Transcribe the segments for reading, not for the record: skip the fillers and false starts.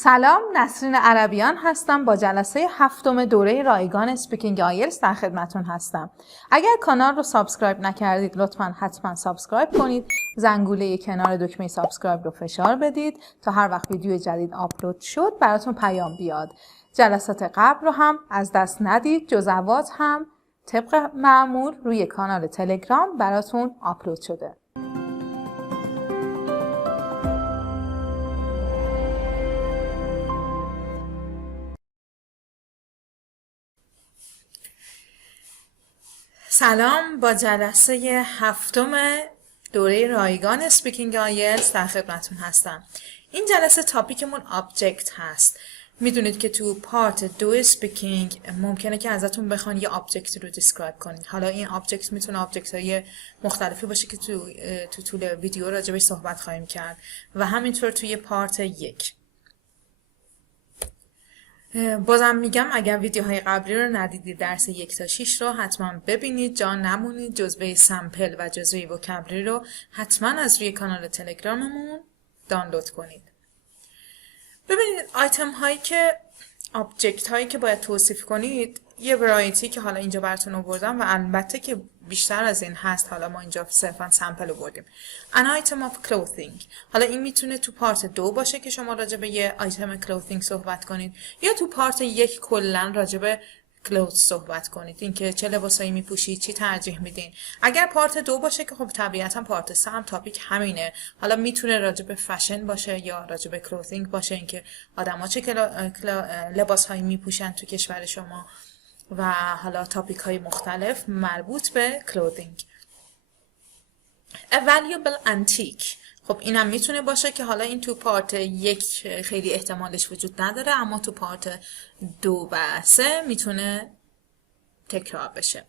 سلام، نسرین عربیان هستم. با جلسه هفتم دوره رایگان اسپیکینگ آیلتس در خدمتون هستم. اگر کانال رو سابسکرایب نکردید لطفاً حتما سابسکرایب کنید. زنگوله کنار دکمه سابسکرایب رو فشار بدید تا هر وقت ویدیو جدید آپلود شد براتون پیام بیاد. جلسات قبل رو هم از دست ندید. جزوات هم طبق معمول روی کانال تلگرام براتون آپلود شده. سلام، با جلسه هفتم دوره رایگان اسپیکینگ آیلتس در خدمتتون هستم. این جلسه تاپیکمون آبجکت هست. میدونید که تو پارت 2 اسپیکینگ ممکنه که ازتون بخوان یه آبجکت رو دیسکرایب کنید. حالا این آبجکت میتونه آبجکت های مختلفی باشه که تو طول ویدیو راجبش صحبت خواهیم کرد و همینطور توی پارت 1. بازم میگم اگر ویدیوهای قبلی رو ندیدید درس 1 تا 6 رو حتما ببینید، جا نمونید. جزوه سمپل و جزوه وکابلری رو حتما از روی کانال تلگراممون دانلود کنید. ببینید آیتم هایی که آبجکت هایی که باید توصیف کنید یه ورایتی که حالا اینجا براتون آوردم و البته که بیشتر از این هست. حالا ما اینجا صرفا سمپل آوردیم. an item of clothing. حالا این میتونه تو پارت 2 باشه که شما راجع به یه آیتم clothing صحبت کنید یا تو پارت 1 کلا راجع به clothes صحبت کنید، اینکه چه لباسایی میپوشید، چی ترجیح میدین. اگر پارت 2 باشه که خب طبیعتا پارت 3 هم تاپیک همینه. حالا میتونه راجع به فشن باشه یا راجع به کلوثینگ باشه، اینکه آدما چه لباسهایی میپوشن تو کشور شما و حالا تاپیک های مختلف مربوط به کلوثینگ. A valuable antique. خب اینم میتونه باشه که حالا این تو پارت 1 خیلی احتمالش وجود نداره، اما تو پارت 2 و 3 میتونه تکرار بشه.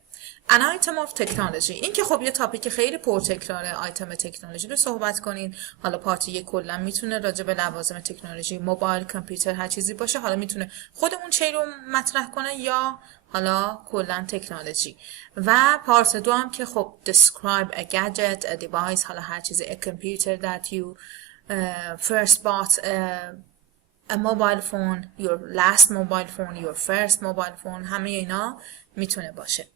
An item of technology. این که خب یه تاپیک خیلی پرتکراره، آیتم تکنولوژی رو صحبت کنید. حالا پارت 1 کلا میتونه راجع به لوازم تکنولوژی، موبایل، کامپیوتر، هر چیزی باشه. حالا میتونه خود اون چیزی رو مطرح کنه یا حالا کلا تکنولوژی. و پارت 2 هم که خب describe a gadget, a device، حالا هر چیزی، a computer that you first bought, a mobile phone, your last mobile phone, your first mobile phone، همه اینا میتونه باشه.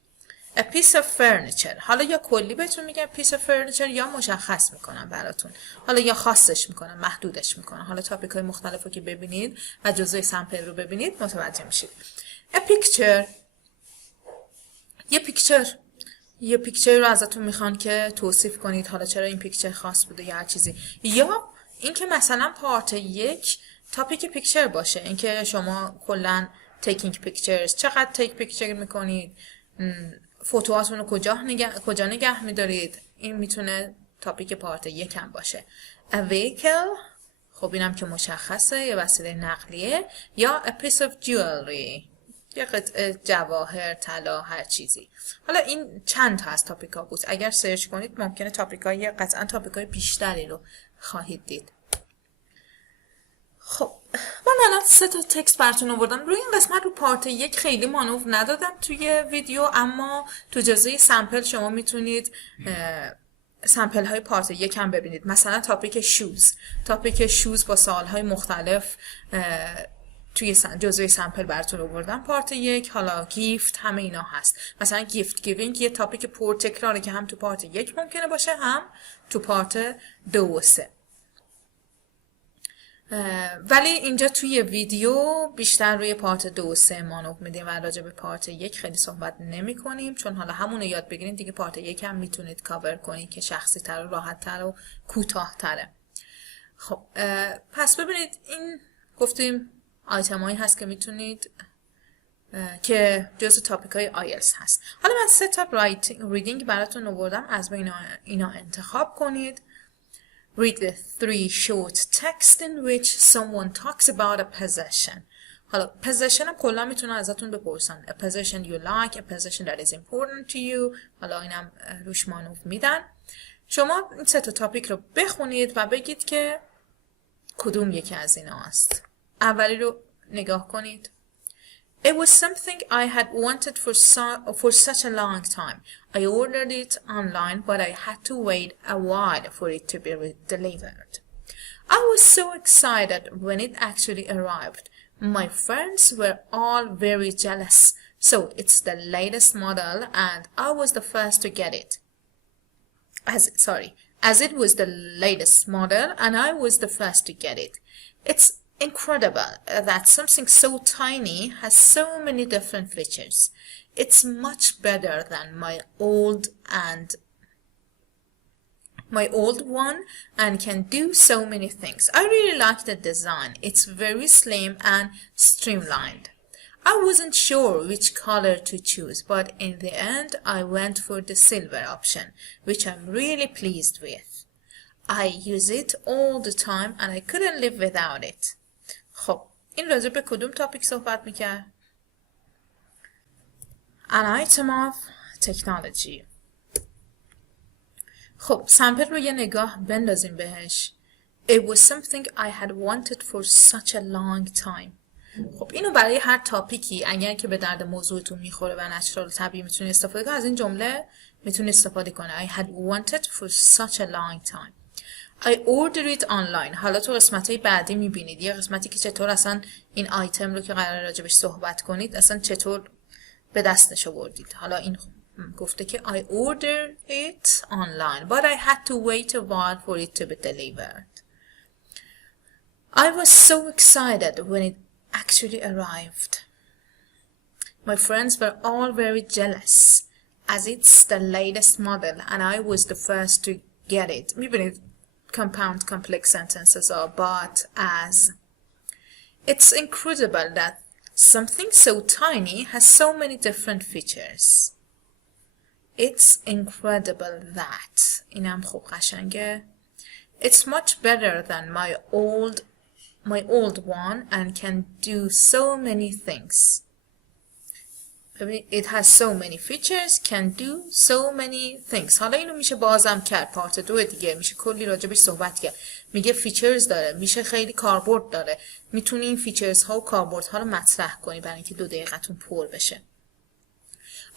A piece of furniture. حالا یا کلی بهتون میگم piece of furniture یا مشخص میکنم براتون، حالا یا خاصش میکنم، محدودش میکنم. حالا تاپیک های مختلف رو که ببینید و جزوه سمپل رو ببینید متوجه میشید. A picture. یه پیکچر رو ازتون میخوان که توصیف کنید، حالا چرا این پیکچر خاص بوده یا هر چیزی. یا اینکه مثلا پارت 1 تاپیک پیکچر باشه، اینکه شما کلا تیکینگ پیکچرز، چقدر تیک پیکچر میکنید، فوتوهاتون رو کجا نگه میدارید. این میتونه تاپیک پارت 1 هم باشه. A vehicle. خب اینم که مشخصه، یه وسیله نقلیه. یا a piece of jewelry، یه قطعه جواهر، طلا، هر چیزی. حالا این چند تا از تاپیک ها بود. اگر سرچ کنید ممکنه قطعا تاپیک های بیشتری رو خواهید دید. خب من الان 3 تا تکست براتون آوردم. روی این قسمت رو پارت 1 خیلی مانور ندادم توی ویدیو، اما تو جزوه سمپل شما میتونید سمپل های پارت 1 هم ببینید. مثلا تاپیک شوز با سوال های مختلف توی جزوه سمپل براتون آوردم پارت 1. حالا گیفت، همه اینا هست. مثلا گیفت گیوینگ یه تاپیک پرتکراره که هم تو پارت 1 ممکنه باشه هم تو پارت 2 و 3. ولی اینجا توی ویدیو بیشتر روی پارت 2 و 3 مانور میدیم و راجع به پارت 1 خیلی صحبت نمی کنیم، چون حالا همون رو یاد بگیرید دیگه پارت 1 هم میتونید کاور کنید که شخصی تر و راحت تر و کوتاه تره. خب پس ببینید این گفتیم آیتم هایی هست که میتونید که جزء تاپیک های آیلتس هست. حالا من 3 تا ریدینگ براتون آوردم، از بین اینا انتخاب کنید. Read the 3 short text in which someone talks about a possession. حالا possession هم کلا میتونه ازتون بپرسن. A possession you like, a possession that is important to you. حالا اینم روش مانور میدن. شما این 3 تا تاپیک رو بخونید و بگید که کدوم یکی از اینا است. اولی رو نگاه کنید. It was something I had wanted for such a long time. I ordered it online, but I had to wait a while for it to be delivered. I was so excited when it actually arrived. My friends were all very jealous. So it's the latest model and I was the first to get it. As it was the latest model and I was the first to get it. It's incredible that something so tiny has so many different features. It's much better than my old one and can do so many things. I really like the design. It's very slim and streamlined. I wasn't sure which color to choose, but in the end I went for the silver option, which I'm really pleased with. I use it all the time and I couldn't live without it. خب این راجع به کدوم تاپیک صحبت میکرد؟ An item of technology. خب سمپل رو یه نگاه بندازیم بهش. It was something I had wanted for such a long time. خب اینو برای هر تاپیکی اگر که به درد موضوعتون میخوره و نچرال طبیعی میتونی استفاده کنه، از این جمله میتونی استفاده کنه. I had wanted for such a long time. I ordered it online. حالا تو قسمت‌های بعدی میبینید یه قسمتی که چطور اصلا این آیتم رو که قرار راجبش صحبت کنید اصلا چطور به دستش آوردید. حالا این گفته که I ordered it online but I had to wait a while for it to be delivered. I was so excited when it actually arrived. My friends were all very jealous as it's the latest model and I was the first to get it. میبینید compound complex sentences are but as. It's incredible that something so tiny has so many different features. It's incredible that. اینم خوب قشنگه. It's much better than my old one and can do so many things. It has so many features, can do so many things. حالا اینو میشه بازم کرد. پارت 2 دیگه میشه کلی راجبش صحبت کرد. میگه فیچرز داره، میشه خیلی کاربرد داره. میتونی این فیچرز ها و کاربرد ها رو مطرح کنی برای اینکه 2 دقیقتون پر بشه.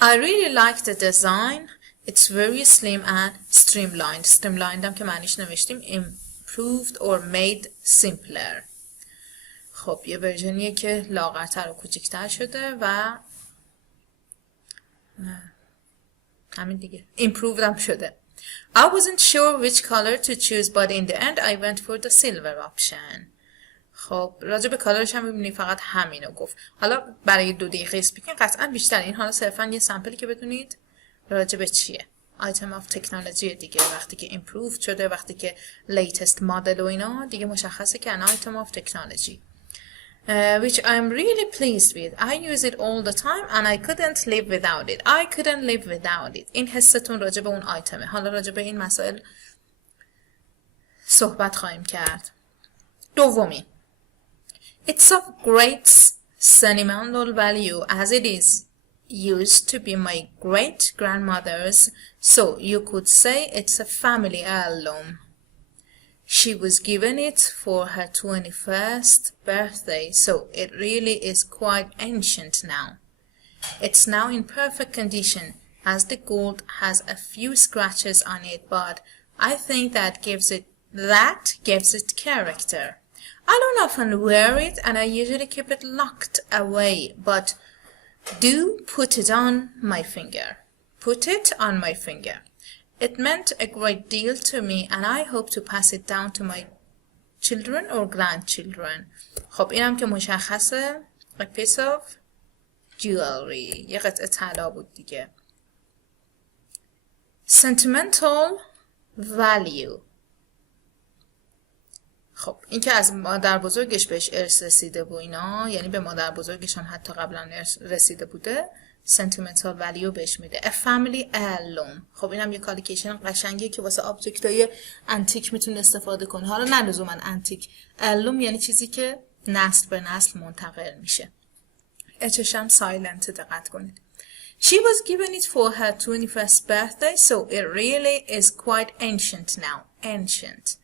I really like the design. It's very slim and streamlined. Streamlined هم که معنیش نوشتیم improved or made simpler. خب یه ورژنیه که لاغرتر و کوچیکتر شده و همین دیگه improved هم شده. I wasn't sure which color to choose but in the end I went for the silver option. خب راجع به کالرش هم می‌بینید فقط همینو گفت. حالا برای 2 دقیقه اسپیکینگ قطعا بیشتر. این حالا صرفا یه سمپلی که بدونید راجع به چیه. آیتم آف تکنولوژی دیگه. وقتی که improved شده، وقتی که latest model و اینا دیگه مشخصه که an item of technology. Which I'm really pleased with. I use it all the time and I couldn't live without it. I couldn't live without it. این حستون راجع به اون آیتمه. حالا راجع به این مسائل صحبت خواهیم کرد. دومی. It's of great sentimental value as it is used to be my great-grandmother's, so you could say it's a family heirloom. She was given it for her 21st birthday, so it really is quite ancient now. It's now in perfect condition, as the gold has a few scratches on it, but I think that gives it character. I don't often wear it, and I usually keep it locked away, but do put it on my finger. Put it on my finger. It meant a great deal to me and I hope to pass it down to my children or grandchildren. خب اینم که مشخصه a piece of jewelry. یه قطعه طلا بود دیگه. Sentimental value. خب این که از مادر بزرگش بهش ارث رسیده و اینا، یعنی به مادر بزرگش هم حتی قبلا رسیده بوده، sentimental value بهش میده. A family heirloom. خب اینم یه کالیکیشن قشنگیه که واسه آبجکتای انتیک میتونه استفاده کنه. حالا نه لزوما انتیک. heirloom یعنی چیزی که نسل به نسل منتقل میشه. اچش هم سایلنت، دقت کنید. She was given it for her 21st birthday, so it really is quite ancient now. Ancient.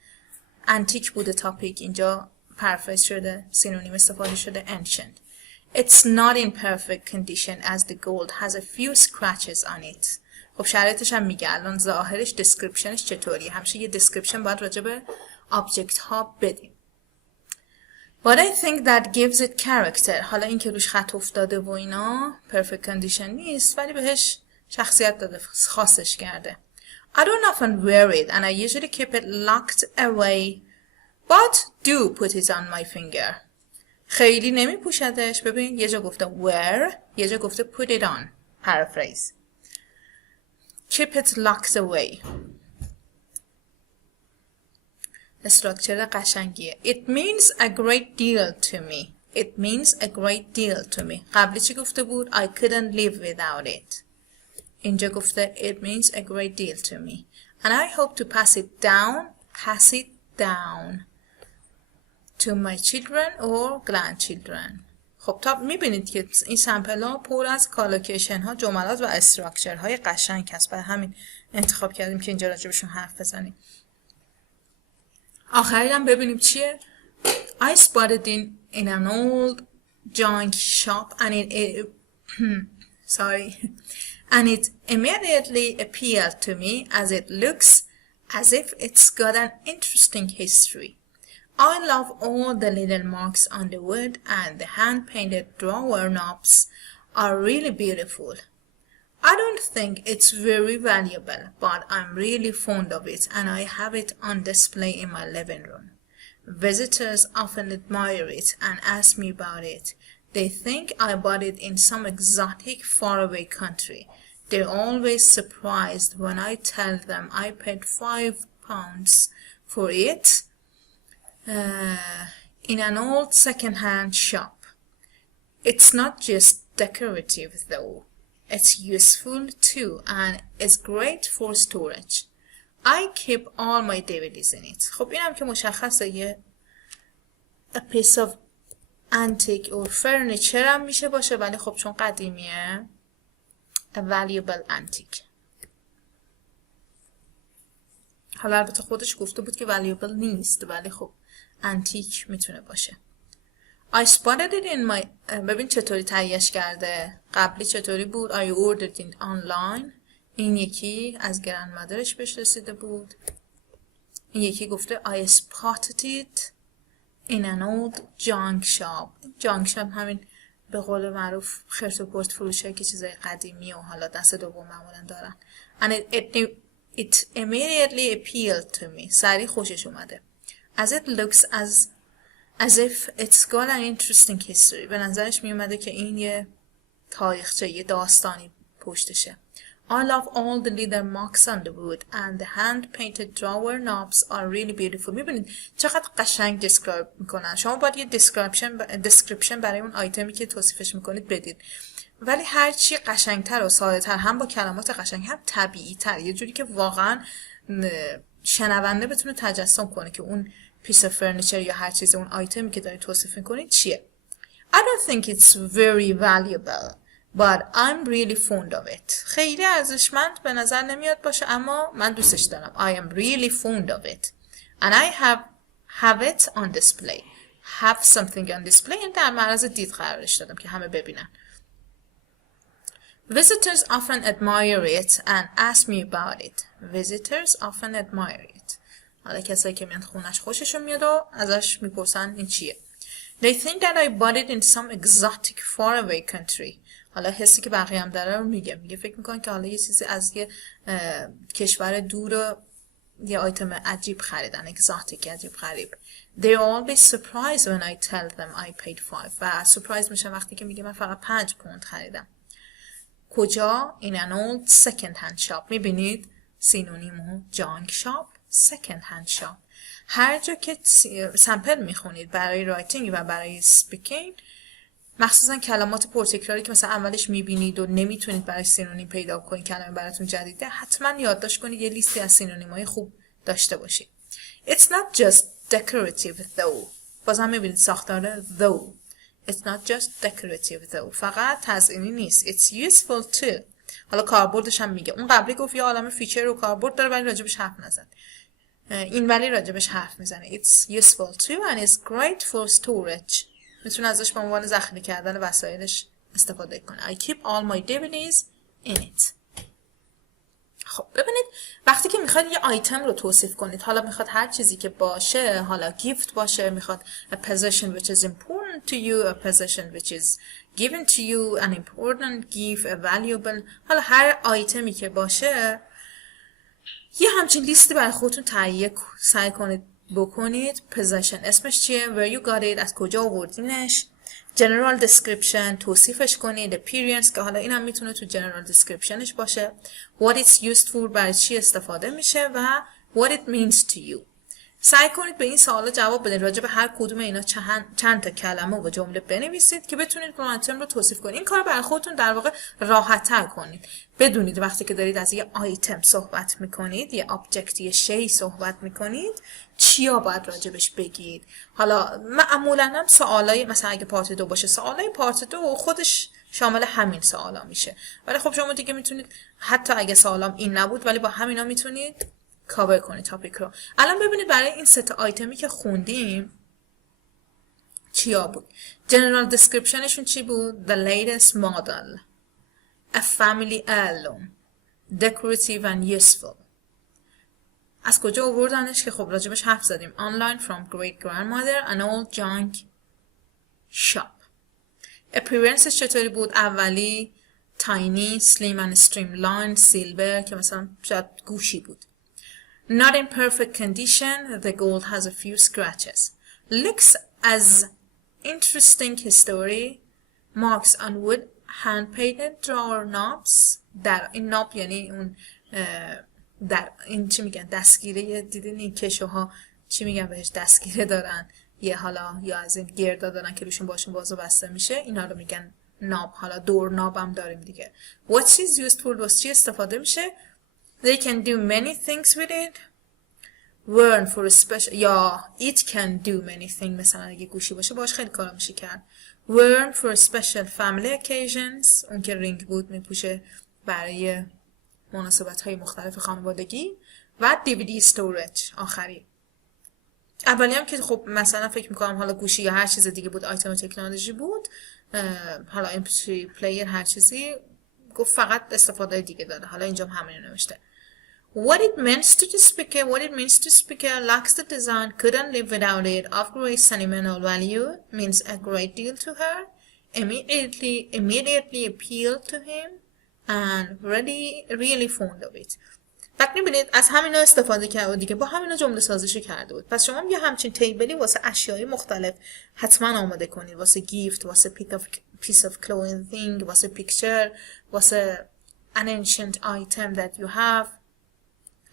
انتیک بوده تاپیک، اینجا پرفیز شده، سینونیم استفاده شده ancient. It's not in perfect condition as the gold has a few scratches on it. خب شرایطش هم میگه الان ظاهرش descriptionش چطوریه. همیشه یه description باید راجع به object ها بدیم. But I think that gives it character. حالا این که روش خط افتاده و اینا perfect condition نیست ولی بهش شخصیت داده، خاصش کرده. I don't often wear it and I usually keep it locked away but do put it on my finger. خیلی نمی پوشدش. ببین یه جا گفته wear، یه جا گفته put it on. Paraphrase. Keep it locked away. استراکچر قشنگیه. It means a great deal to me. It means a great deal to me. قبلی چی گفته بود؟ I couldn't live without it. اینجا گفته it means a great deal to me. And I hope to pass it down to my children or grandchildren. خب تا میبینید که این سمپل ها پر از کالوکیشن ها، جملات و استراکچر های قشنگ هست. برای همین انتخاب کردیم که اینجا راجبشون حرف بزنیم. آخری هم ببینیم چیه. I spotted in an old junk shop and and it immediately appealed to me as it looks as if it's got an interesting history. I love all the little marks on the wood and the hand-painted drawer knobs are really beautiful. I don't think it's very valuable, but I'm really fond of it and I have it on display in my living room. Visitors often admire it and ask me about it. They think I bought it in some exotic faraway country. They're always surprised when I tell them I paid £5 for it in an old second-hand shop. It's not just decorative though. It's useful too and it's great for storage. I keep all my DVDs in it. خب اینم که مشخصه یه a piece of antique or furniture هم میشه باشه ولی خب چون قدیمیه a valuable antique. حالا البته خودش گفته بود که valuable نیست ولی خب antique میتونه باشه. I spotted it in my ببین چطوری تهیه‌اش کرده. قبلی چطوری بود؟ I ordered it online. این یکی از گرندمادرش بهش رسیده بود. این یکی گفته I spotted it in an old junk shop. junk shop همین به قول معروف خرت و پرت فروشه که چیزای قدیمی و حالا دست دوم معمولا دارن. And it immediately appealed to me. سریع خوشش اومده. As it looks as if it's got an interesting history. به نظرش می اومده که این یه تاریخچه، یه داستانی پشتشه. I love all the little marks on the wood and the hand-painted drawer knobs are really beautiful. میبینید چقدر قشنگ دیسکرایب میکنن. شما باید یه description برای اون آیتمی که توصیفش میکنید بدید. ولی هر چی قشنگتر و ساده‌تر، هم با کلمات قشنگ هم طبیعی‌تر، یه جوری که واقعا شنونده بتونه تجسم کنه که اون piece of furniture یا هر چیز اون آیتمی که دارید توصیف میکنید چیه. I don't think it's very valuable but I'm really fond of it. خیلی ارزشمند به نظر نمیاد باشه اما من دوستش دارم. I am really fond of it and I have it on display. Have something on display این در معرض دید قرارش دادم که همه ببینن. Visitors often admire it and ask me about it. Visitors often admire it. حالا کسایی که میان خونش خوششون میاد و ازش میپرسن این چیه. They think that I bought it in some exotic faraway country. حالا حسی که بقیه هم داره رو میگه فکر میکنن که حالا یه چیزی از یه کشور دور یه آیتم عجیب خریدن. exotic، عجیب غریب. They're always surprised when I tell them I paid 5. و surprised میشن وقتی که میگه من فقط 5 پوند خریدم. کجا؟ In an old second hand shop. میبینید سینونیمو junk shop، second hand shop. هر جا که سمپل میخونید برای رایتینگ و برای اسپیکینگ، مخصوصا کلمات پرتکراری که مثلا اولش میبینید و نمیتونید برای سینونیم پیدا کنید، کلمه براتون جدیده، حتما یادداشت کنید یه لیستی از سینونیم‌های خوب داشته باشید. It's not just decorative though. بازم میبینید ساختار though. It's not just decorative though. فقط تزئینی نیست. It's useful too. حالا کاربردش هم میگه. اون قبلی گفت یه عالمه فیچر و کاربرد داره ولی راجبش حرف نزد. این ولی راجبش حرف میزنه. It's useful too and it's great for storage. میتونه ازش به عنوان ذخیره کردن وسایلش استفاده کنه. I keep all my DVDs in it. خب ببینید وقتی که میخواید یه آیتم رو توصیف کنید، حالا میخواد هر چیزی که باشه، حالا گیفت باشه، میخواد a possession which is important to you, a possession which is given to you, an important gift, a valuable، حالا هر آیتمی که باشه یه همچین لیستی برای خودتون تهیه سعی کنید بکنید. possession اسمش چیه، where you got it، از کجا آوردینش، general description توصیفش کنید، appearance که حالا این هم میتونه تو general descriptionش باشه، what it's used for برای چی استفاده میشه و what it means to you. سعی کنید به این سوالا جواب بدید، راجع به هر کدوم اینا چند تا کلمه و جمله بنویسید که بتونید اون آیتم رو توصیف کنید. این کار برای خودتون در واقع راحت‌تر کنید. بدونید وقتی که دارید از یه آیتم صحبت میکنید، یه آبجکت، یه شی صحبت میکنید، چیا باید راجبش بگید. حالا معمولاً هم سوالای مثلا اگه پارت 2 باشه، سوالای پارت 2 خودش شامل همین سوالا میشه. ولی خب شما دیگه میتونید حتی اگه سوالام این نبود ولی با همینا میتونید کاور کنید تاپیک رو. الان ببینید برای این سه تا آیتمی که خوندیم چیا بود. جنرال دسکریپشنشون چی بود؟ The latest model, a family heirloom, decorative and useful. از کجا آوردنش که خب راجبش حرف زدیم. Online from great grandmother, an old junk shop. Appearanceش چطوری بود؟ اولی tiny, slim and streamlined, silver که مثلا شاید گوشی بود. Not in perfect condition, the gold has a few scratches. Looks as interesting history, marks on wood, hand-painted drawer knobs. در این ناب یعنی اون در این چی میگن دستگیره، دیدین این کشوها چی میگن بهش، دستگیره دارن یه حالا یا از این گردا دارن که روشون باشون باز و بسته میشه، اینا رو میگن ناب. حالا دور ناب هم داریم دیگه. What is used for واسه چی استفاده میشه؟ They can do many things with it. Learn for a special یا it can do many things. مثلا اگه گوشی باشه باش خیلی کارا میشه کرد. Learn for special family occasions. اون که رینگ بود میپوشه برای مناسبت های مختلف خانوادگی. و DVD storage آخری. اولی هم که خب مثلا فکر میکنم حالا گوشی یا هر چیز دیگه بود، آیتم تکنولوژی بود، حالا MP3 پلیر هر چیزی، گفت فقط استفاده دیگه داره. حالا اینجا همین نوشته. What it means to the speaker lacks the design, couldn't live without it, of great sentimental value, means a great deal to her, immediately appealed to him, and really fond of it. بعد میبینید از همینا استفاده کرده دیگه، با همینا جمله سازیشو کرده بود. پس شما یه همچین تیبلی واسه اشیای مختلف حتما آماده کنید، واسه گیفت، واسه piece of clothing، واسه picture، واسه an ancient item that you have،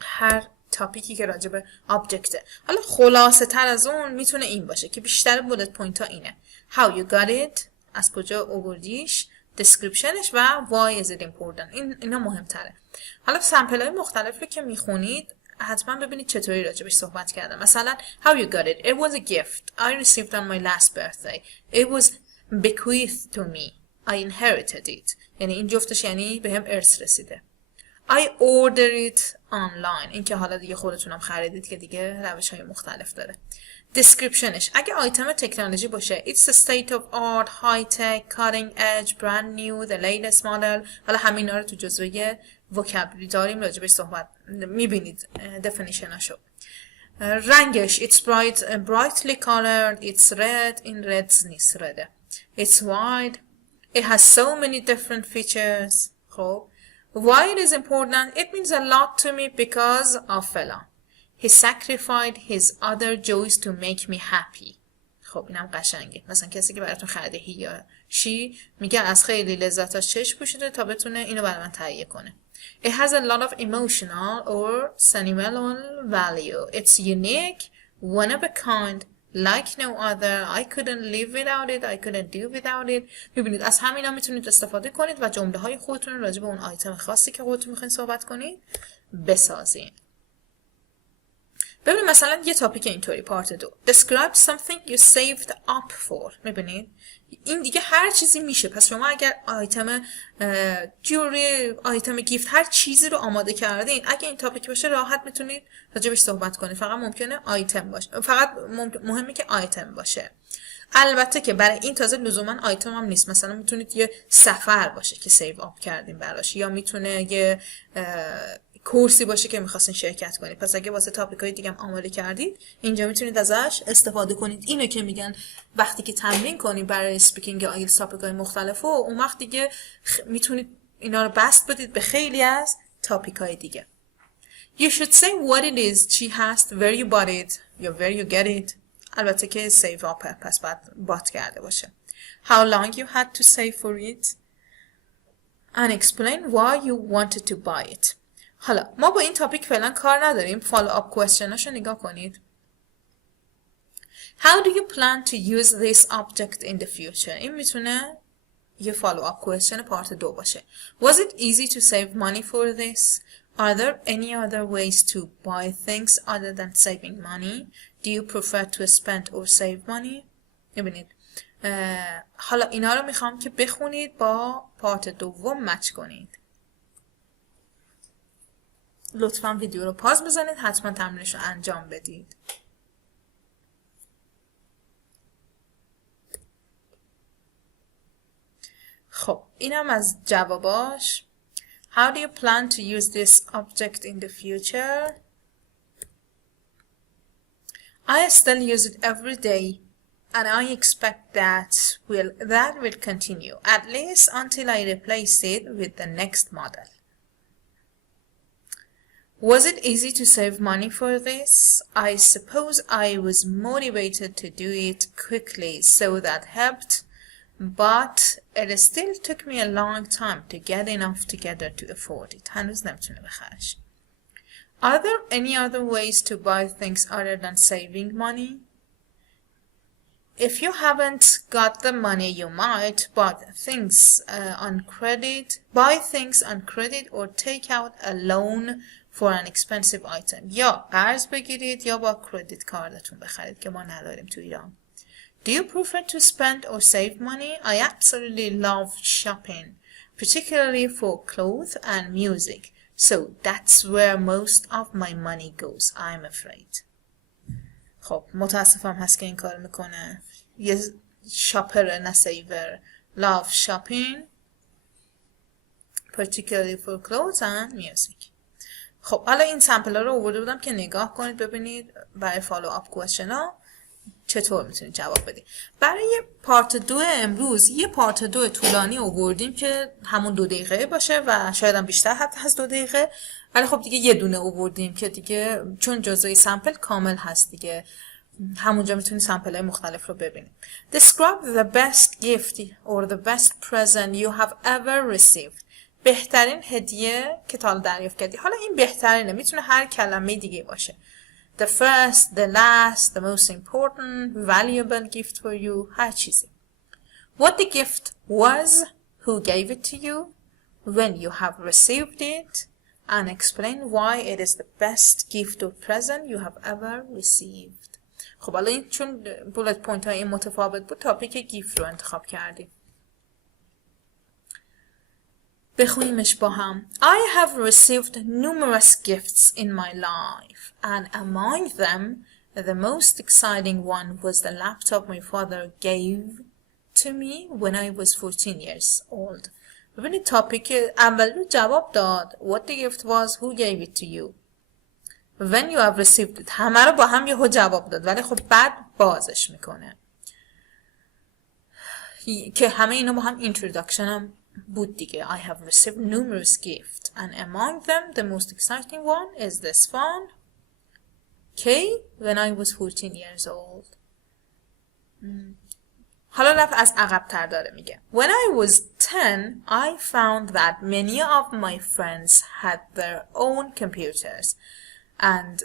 هر تاپیکی که راجع به آبجکته. حالا خلاصه تر از اون میتونه این باشه که بیشتر بولت پوینت ها اینه. How you got it، از کجا آوردیش، descriptionش و why is it important. اینا مهمتره. حالا سمپل های مختلف رو که میخونید حتما ببینید چطوری راجبش صحبت کردم. مثلا how you got it was a gift I received on my last birthday. It was bequeathed to me. I inherited it. یعنی این جفتش یعنی به هم ارث رسیده. I ordered it online. این که حالا دیگه خودتونم خریدید که دیگه روش های مختلف داره. descriptionش اگه آیتم تکنولوژی باشه it's a state of art, high tech, cutting edge, brand new, the latest model. حالا همینا رو تو جزوه vocabulary داریم راجبش صحبت میبینید definitionاشو. رنگش it's brightly colored, it's red، این red نیست رده. it's wide, it has so many different features. خب why it is important, it means a lot to me because of فلان. He sacrificed his other joys to make me happy. خب اینم قشنگه. مثلا کسی که براتون خرده he یا she میگه از خیلی لذتاش چشم پوشیده تا بتونه اینو برای من تهیه کنه. It has a lot of emotional or sentimental value. It's unique, one of a kind, like no other. I couldn't live without it. I couldn't do without it. میبینید از همینا میتونید استفاده کنید و جمله های خودتون رو راجع به اون آیتم خاصی که خودتون میخواین صحبت کنید بسازین. ببینید مثلا یه تاپیک اینطوری پارت 2 describe something you saved up for. میبینید این دیگه هر چیزی میشه. پس شما اگر آیتم جوری، آیتم گیفت، هر چیزی رو آماده کردین، اگه این تاپیک باشه راحت میتونید راجبش صحبت کنید. فقط ممکنه آیتم باشه، فقط مهمه که آیتم باشه. البته که برای این تازه لزوما آیتم هم نیست. مثلا میتونید یه سفر باشه که سیو آپ کردیم براش، یا میتونه یه کورسی باشه که میخواستین شرکت کنید. پس اگه واسه تاپیک های دیگه هم آماده کردید اینجا میتونید ازش استفاده کنید. اینو که میگن وقتی که تمرین کنید برای اسپیکینگ آیلتس تاپیک های مختلف و اون وقت دیگه میتونید اینا رو بست بدید به خیلی از تاپیک های دیگه. You should say what it is she has, where you bought it, where you get it. البته که save up پس باید بات کرده باشه. How long you had to save for it and explain why you wanted to buy it. حالا ما با این تاپیک فعلا کار نداریم. follow up questionاشو نگاه کنید. How do you plan to use this object in the future. این میتونه یه follow up question پارت 2 باشه. Was it easy to save money for this? Are there any other ways to buy things other than saving money? Do you prefer to spend or save money? ببینید حالا اینا رو میخوام که بخونید با پارت دوم مچ کنید. لطفاً ویدیو رو پاز بزنید، حتما تمرینش رو انجام بدید. خب اینم از جواباش. How do you plan to use this object in the future? I still use it every day and I expect that will continue at least until I replace it with the next model. Was it easy to save money for this? I suppose I was motivated to do it quickly, so that helped, but it still took me a long time to get enough together to afford it. هنوز نمیتونه بخرش. Are there any other ways to buy things other than saving money? If you haven't got the money, you might buy things on credit or take out a loan for an expensive item. یا قرض بگیرید یا با کردیت کارتون بخرید که ما نداریم تو ایران. Do you prefer to spend or save money? I absolutely love shopping, particularly for clothes and music. So that's where most of my money goes, I'm afraid. خب متاسفم هست که این کار میکنه. یه شاپر نه سیور. Love shopping, particularly for clothes and music. خب حالا این سمپل ها رو آورده بودم که نگاه کنید ببینید برای فالو آپ کوئسچن ها چطور میتونید جواب بدید. برای پارت 2 امروز یه پارت 2 طولانی آوردیم که همون 2 دقیقه باشه و شاید هم بیشتر حتی از 2 دقیقه، ولی خب دیگه یه دونه آوردیم که دیگه چون جزوی سمپل کامل هست دیگه همونجا میتونید سمپل های مختلف رو ببینید. Describe the best gift or the best present you have ever received. بهترین هدیه که تا حالا دریافت کردی. حالا این بهترینه، میتونه هر کلمه دیگه باشه. The first, the last, the most important, valuable gift for you. هر چیزی. What the gift was, who gave it to you, when you have received it, and explain why it is the best gift or present you have ever received. خب حالا این چون بولت پوینت های این متفاوت بود تاپیک گیفت رو انتخاب کردیم. بخونیمش با هم. I have received numerous gifts in my life and among them the most exciting one was the laptop my father gave to me when I was 14 years old. ببینید تاپیک اول رو جواب داد. What the gift was, who gave it to you, when you have received it. همه رو با هم یهو جواب داد ولی خب بعد بازش میکنه که همه اینا با هم introduction هم بود دیگه. I have received numerous gifts and among them the most exciting one is this one. When I was 14 years old. حالا رفت از عقب تر داره میگه. When I was 10 I found that many of my friends had their own computers and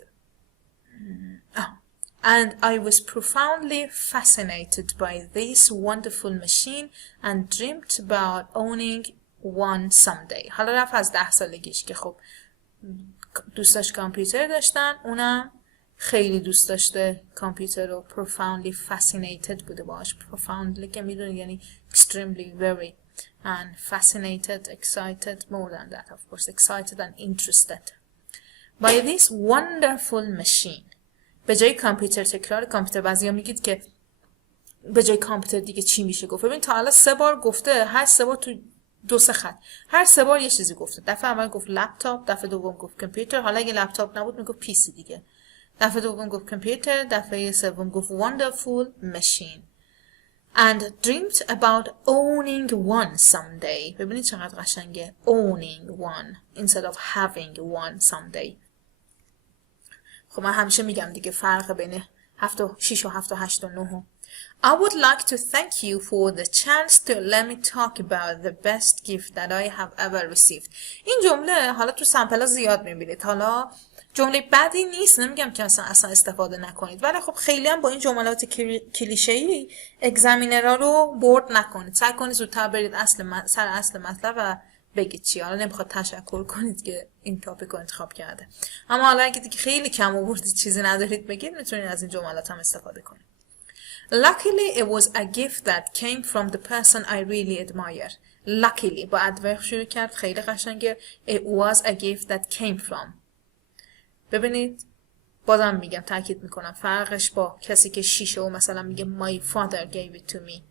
I was profoundly fascinated by this wonderful machine and dreamed about owning one someday. حالا رفت از 10 سالگیش که خب دوستاش کامپیوتر داشتن، اونم خیلی دوست داشته کامپیوتر رو. profoundly fascinated بوده باش. profoundly که میدونی یعنی extremely very and fascinated, excited, more than that of course, excited and interested by this wonderful machine. به جای کامپیوتر تکرار کامپیوتر. بعضیا میگید که به جای کامپیوتر دیگه چی میشه گفت. ببین تا حالا 3 بار گفته، هر 3 بار تو 2-3 خط. هر 3 بار یه چیزی گفته. دفعه اول گفت لپتاپ، دفعه دوم گفت کامپیوتر، حالا اگه لپتاپ نبود میگفت پی سی دیگه. دفعه دوم گفت کامپیوتر، دفعه سوم گفت wonderful machine and dreamed about owning one someday. ببینید چقدر قشنگه. owning one instead of having one someday. خب من همیشه میگم دیگه فرق بین 6 و 7 و 8 و 9. I would like to thank you for the chance to let me talk about the best gift that I have ever received. این جمله حالا تو سمپل ها زیاد میبینید. حالا جمله بدی نیست، نمیگم که اصلا استفاده نکنید، ولی خب خیلی هم با این جملات کلیشه‌ای اگزمینرها رو برد نکنید. سعی کنید زودتر برید سر اصل مطلب و بگید چی. حالا نمیخواد تشکر کنید که این تاپیک رو انتخاب کرده، اما حالا اگه دیگه خیلی کم آوردید چیزی ندارید بگید، میتونید از این جملات هم استفاده کنید. Luckily it was a gift that came from the person I really admire. Luckily با adverb شروع کرد، خیلی قشنگه. It was a gift that came from. ببینید بازم میگم تاکید میکنم فرقش با کسی که شیشه و مثلا میگه my father gave it to me.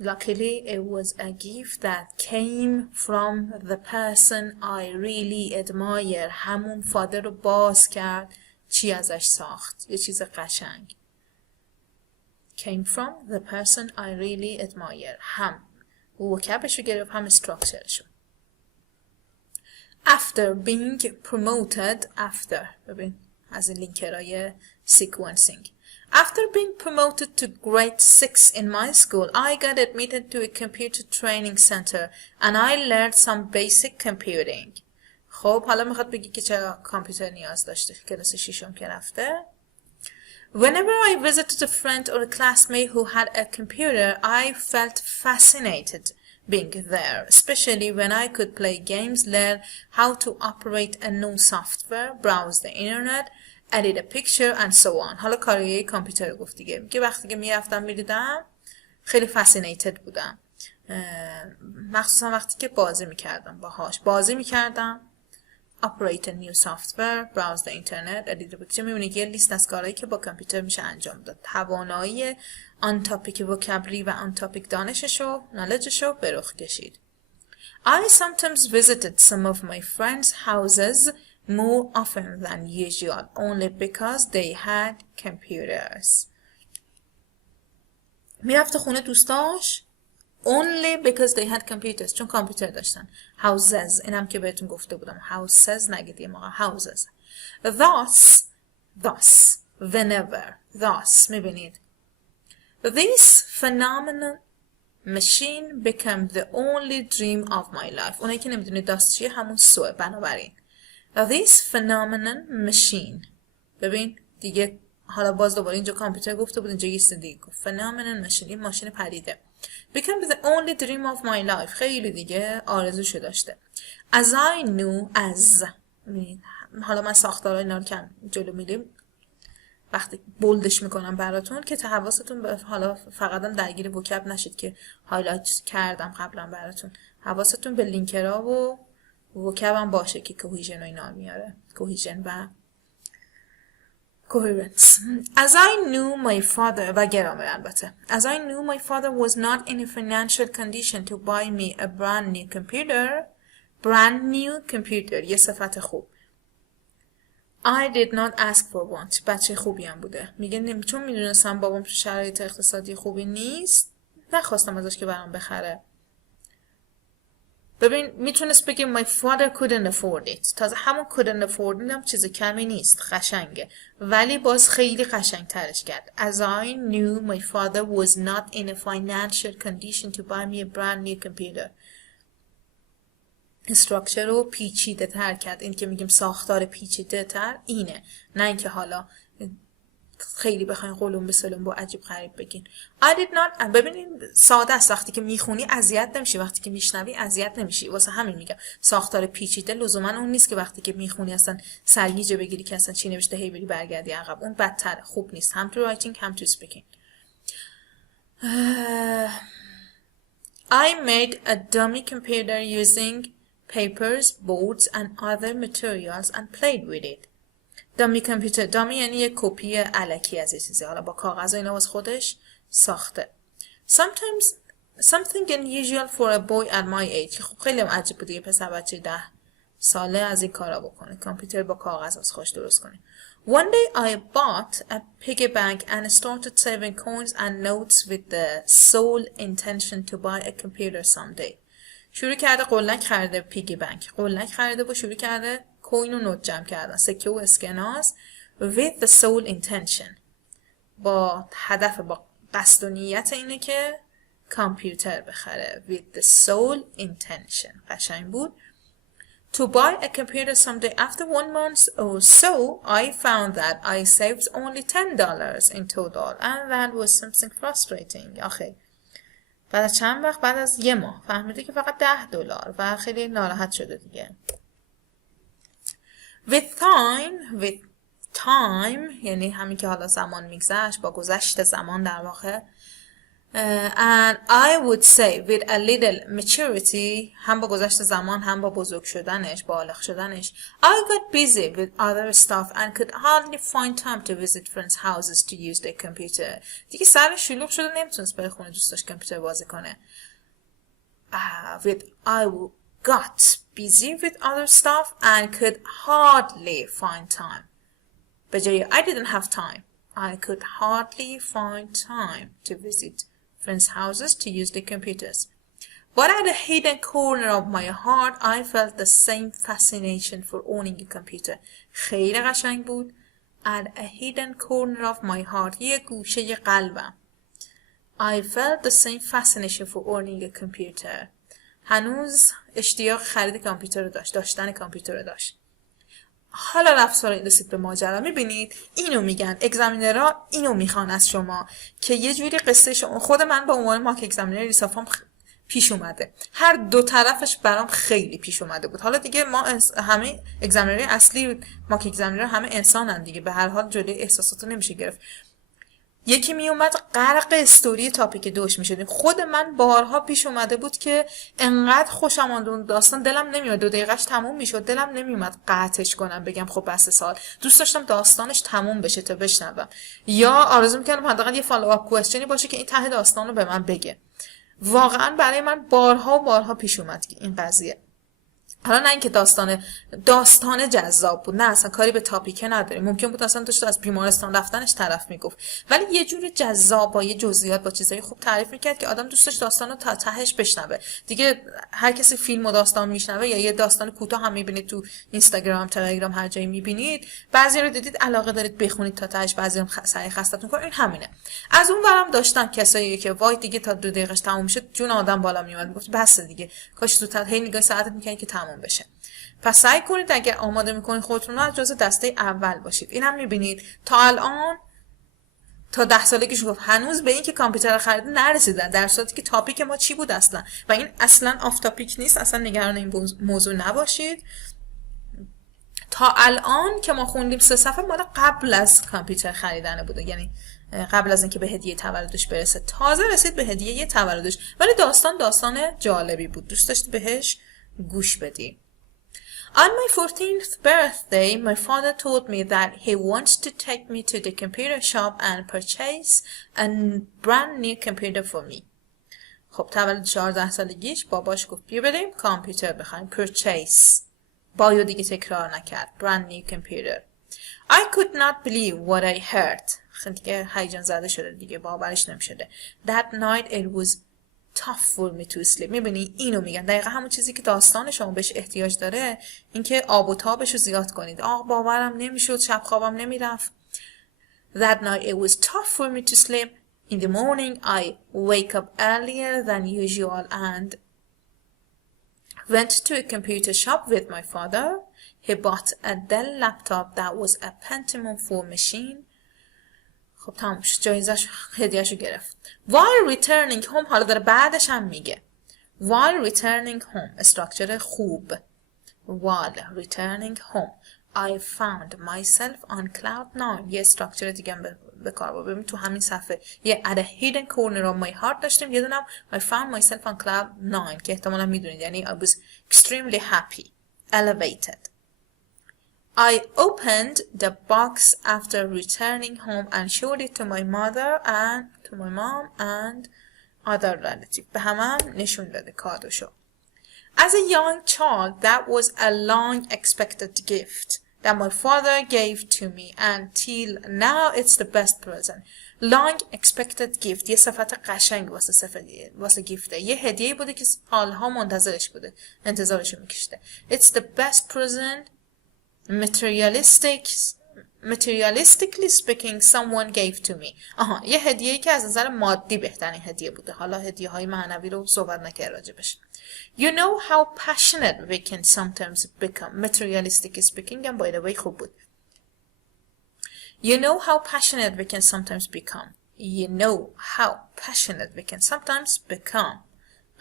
Luckily it was a gift that came from the person I really admire. همون father رو باز کرد، چی ازش ساخت، یه چیز قشنگ. Came from the person I really admire. هم وکبش رو گرفت هم structureشو. After being promoted, after ببین از این لینکرهای sequencing. After being promoted to grade 6 in my school, I got admitted to a computer training center and I learned some basic computing. خب حالا میخواد بگی که چرا کامپیوتر نیاز داشته کلاس 6م که رفته. Whenever I visited a friend or a classmate who had a computer, I felt fascinated being there, especially when I could play games, learn how to operate a new software, browse the internet, edit a picture and so on. حالا کاریه کامپیوتر گفت دیگه. میگه وقتی که میرفتم میدیدم خیلی fascinated بودم، مخصوصا وقتی که بازی میکردم باهاش. بازی میکردم، operate a new software, browse the internet, edit a picture. میبینید یه لیست از کارهایی که با کامپیوتر میشه انجام داد. توانایی آن تاپیک وکابری و آن تاپیک دانششو، نالجشو به رخ کشید. I sometimes visited some of my friends' houses more often than usual only because they had computers. میرفت خونه دوستاش only because they had computers، چون کامپیوتر داشتن. houses اینم که بهتون گفته بودم، houses نگید یه موقع houses. thus whenever thus میبینید this phenomenal machine became the only dream of my life. اونایی که نمیدونید داست چیه همون سوه. بنابراین this phenomenal machine، ببین دیگه حالا باز دوباره اینجا کامپیوتر گفته بود، اینجا یه چیز دیگه گفت phenomenal machine، این ماشین پدیده. became the only dream of my life، خیلی دیگه آرزوشو داشته. as I knew as، حالا من ساختارهای اینا رو کم جلو میلیم وقتی بولدش میکنم براتون که حواستون به حالا فقط هم درگیر وکب نشید که هایلایت کردم قبلا براتون، حواستون به لینکرها و وکب هم باشه که کوهیژن و اینا میاره، کوهیژن و coherence. As I knew my father و گرامر البته. As I knew my father was not in a financial condition to buy me a brand new computer یه صفت خوب. I did not ask for one. بچه خوبی هم بوده. میگه چون میدونستم بابام تو شرایط اقتصادی خوبی نیست نخواستم ازش که برام بخره. ببین میتونست بگه my father couldn't afford it. تازه همون couldn't afford it هم چیز کمی نیست، قشنگه، ولی باز خیلی قشنگ ترش کرد. As I knew my father was not in a financial condition to buy me a brand new computer. استراکچر رو پیچیده تر کرد. این که میگیم ساختار پیچیده تر اینه، نه اینکه حالا خیلی بخواین قلم به سلم با عجیب غریب بگین. I did not. ببینین ساده است، وقتی که میخونی اذیت نمیشی، وقتی که میشنوی اذیت نمیشی. واسه همین میگم ساختار پیچیده لزوما اون نیست که وقتی که میخونی اصلا سرگیجه بگیری که اصلا چی نوشته هی بری برگردی عقب. اون بدتره، خوب نیست. هم تو رایتینگ هم تو اسپیکینگ. I made a dummy computer using papers, boards and other materials and played with it. دامی کامپیوتر، دامی یعنی یک کپی الکی از یه چیزی، حالا با کاغذ و اینا واسه خودش ساخته. something unusual for a boy at my age. خب خیلی عجیب بود یه پسر بچه 10 ساله از این کارا بکنه، کامپیوتر با کاغذ از خودش درست کنه. One day I bought a piggy bank and started saving coins and notes with the sole intention to buy a computer someday. شروع کرده قلنک خریده، پیگی بانک قلنک خریده و شروع کرده کوین و نوت جمع کردن، سکه و اسکناس with the sole intention، با هدف، با قصد و نیت اینه که کامپیوتر بخره. with the sole intention، قشنگ بود. To buy a computer someday. After 1 month or so, I found that I saved only $10 in total, and that was something frustrating. آخه بعد از چند وقت، بعد از 1 ماه فهمیده که فقط $10 و خیلی ناراحت شده دیگه. With time یعنی همین که حالا زمان میگذشت، با گذشت زمان در واقع. And I would say with a little maturity، هم با گذشت زمان هم با بزرگ شدنش، بالغ شدنش، I got busy with other stuff and could hardly find time to visit friends' houses to use their computer. دیگه سر شلوغ شده، نمیتونست بره خونه دوستاش کامپیوتر بازی کنه. I got busy with other stuff and could hardly find time. به جای I didn't have time, I could hardly find time to visit friends' houses to use their computers. But at a hidden corner of my heart, I felt the same fascination for owning a computer. خیلی قشنگ بود. At a hidden corner of my heart، یه گوشه قلبم. I felt the same fascination for owning a computer. هنوز اشتیاق خرید کامپیوتر رو داشت، داشتن کامپیوتر رو داشت. حالا رسید به ماجرا. میبینید اینو میگن اگزامینرها، اینو میخوان از شما که یه جوری قصه شما. خود من با عنوان ماک اگزامینر ریسافام پیش اومده، هر دو طرفش برام خیلی پیش اومده بود. حالا دیگه ما همه اگزامینرهای اصلی ماک اگزامینر همه انسانن دیگه، به هر حال جلوی احساساتو نمیشه گرفت. یکی می اومد غرق استوری تاپیک دوش می شدیم. خود من بارها پیش اومده بود که انقدر خوشم آمد اون داستان، دلم نمیاد 2 دقیقه‌اش تموم میشد، دلم نمیومد قطعش کنم بگم خب بس سال، دوست داشتم داستانش تموم بشه تا بشنوم، یا آرزو میکردم حداقل یه فالو آپ کوئسچنی باشه که این ته داستان رو به من بگه. واقعا برای من بارها و بارها پیش اومد که این قضیه، حالا نه اینکه داستان جذاب بود، نه اصلا کاری به تاپیکه نداره، ممکن بود اصلا داشت از بیمارستان رفتنش طرف میگفت، ولی یه جور جذاب با یه جزییات با چیزای خوب تعریف میکرد که آدم دوست داشت داستانو تا تهش بشنوه. دیگه هر کسی فیلم و داستان میشنوه یا یه داستان کوتاه هم میبینید تو اینستاگرام، تلگرام، هر جایی میبینید، بعضی رو دیدید علاقه دارید بخونید تا تهش، بعضی هم سعی خستتون کنه. این همینه. از اون ورم داشتن کسایی که وای دیگه تا 2 دقیقه‌اش تموم میشه جون آدم بالا میومد، میگفت بس دیگه، کاش زودتر هی نگاه ساعتت میکنید که تموم بشه. پس سعی کنید اگر آماده میکنید خودتون رو از جزء دسته اول باشید. این هم میبینید تا الان تا 10 سالگیش گفت هنوز به این که کامپیوتر خرید نرسیدن، در صورتی که تاپیک ما چی بود اصلا، و این اصلا آف تاپیک نیست، اصلا نگران این موضوع نباشید. تا الان که ما خوندیم 3 صفحه مال قبل از کامپیوتر خریدن بوده، یعنی قبل از اینکه به هدیه تولدش برسه، تازه رسید به هدیه تولدش، ولی داستان جالبی بود، دوست داشت بهش گوش بدی. On my 14th birthday, my father told me that he wants to take me to the computer shop and purchase a brand new computer for me. خب تولد 14 سالگیش باباش گفت بیا بریم کامپیوتر بخریم. purchase بایو دیگه تکرار نکرد. brand new computer. I could not believe what I heard. خیلی دیگه هیجان زده شده دیگه، باورش نمیشده. That night it was tough for me to sleep. میبینی اینو میگن دقیقا همون چیزی که داستان شما بهش احتیاج داره، اینکه آب و تابشو زیاد کنید. باورم نمیشد، شب خوابم نمیرفت. That night it was tough for me to sleep. In the morning I wake up earlier than usual and went to a computer shop with my father. He bought a Dell laptop that was a Pentium 4 machine. خب تمام شد، جایزش هدیهشو گرفت. While returning home، حالا داره بعدش هم میگه while returning home، استراکچر خوب. While returning home I found myself on cloud 9. یه استراکچر دیگه هم به کار برد. ببین تو همین صفحه یه at a hidden corner of my heart داشتیم، یه دونم I found myself on cloud 9 که احتمالا میدونید یعنی I was extremely happy, elevated. I opened the box after returning home and showed it to my mom and other relative. به همم نشون داده کادوشو. As a young child, that was a long expected gift that my father gave to me, and till now it's the best present. Long expected gift یه صفت قشنگ واسه گیفته. یه هدیه بوده که سالها منتظرش بوده، انتظارشو میکشیده. It's the best present materialistically speaking someone gave to me. یه هدیه‌ای که از نظر مادی بهترین هدیه بوده. حالا هدیه‌های معنوی رو صحبت نکرد راجبش. You know how passionate we can sometimes become. Materialistic speaking هم by the way خوب بود. You know how passionate we can sometimes become. You know how passionate we can sometimes become.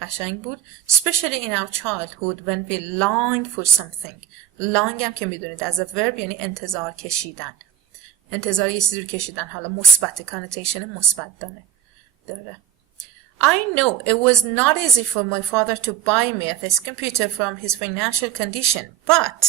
قشنگ بود. Especially in our childhood when we long for something. Long هم که میدونید as a verb یعنی انتظار کشیدن. انتظار یه چیزی رو کشیدن. حالا مثبت connotation مثبت داره. I know it was not easy for my father to buy me this computer from his financial condition, but